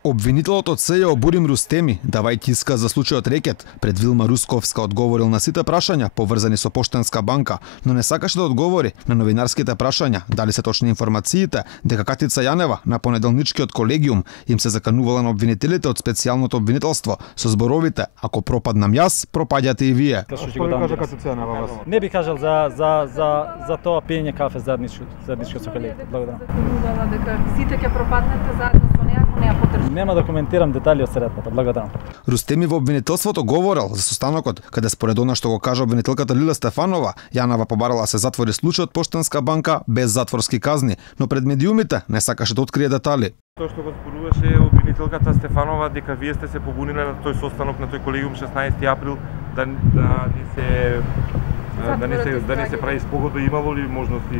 Обвинителот од СЈО Бурим Рустеми, давајќи исказ за случајот Рекет, пред Вилма Русковска одговорил на сите прашања поврзани со Поштенска банка, но не сакаше да одговори на новинарските прашања дали се точни информациите дека Катица Јанева на понеделничкиот колегиум им се заканувала на обвинителите од специјалното обвинителство со зборовите: ако пропаднам јас, пропаѓате и вие. Што ви кажа Катица Јанева вас? Не би кажал за тоа пиење кафе заедничко со колегите. Благодарам. Дека сите ќе пропаднете заедно со неа, ако не ја поддржите. Нема да коментирам детали од средбата. Благодарам. Рустеми во обвинителството говорел за состанокот каде според она што го кажа обвинителката Лила Стефанова, Јанева побарала се затвори случајот Поштенска банка без затворски казни, но пред медиумите не сакаше да открие детали. Тоа што го споруваше обвинителката Стефанова дека вие сте се побуниле на тој состанок на тој колегиум 16 април да не се прави спогодба, имало ли можности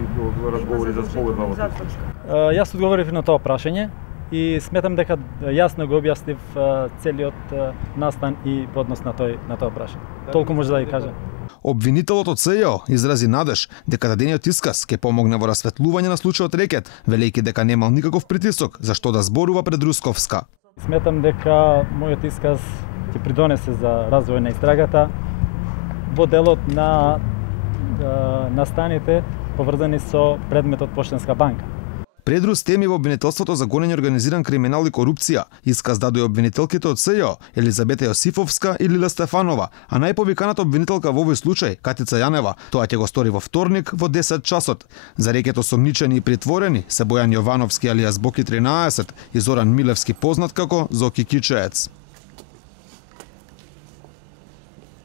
разговори за спогодба во тој случај? Јас одговорив на тоа прашање и сметам дека јасно го објаснив целиот настан и поднос на тоа прашање. Толку може да ја кажам. Обвинителот од СЈО изрази надеж дека дадениот исказ ќе помогне во расветлување на случајот Рекет, велејќи дека немал никаков притисок за што да зборува пред Русковска. Сметам дека мојот исказ ќе придонесе за развој на истрагата во делот на настаните поврзани со предметот Поштенска банка. Пред Рустеми во обвинителството за гонење организиран криминал и корупција исказ дадоа обвинителките од СЈО Елизабета Јосифовска и Лила Стефанова, а најповиканата обвинителка во овој случај, Катица Јанева, тоа ќе го стори во вторник во 10 часот. За Рекет осомничени и притворени се Бојан Јовановски алијас Боки 13 и Зоран Милевски познат како Зоки Кичеец.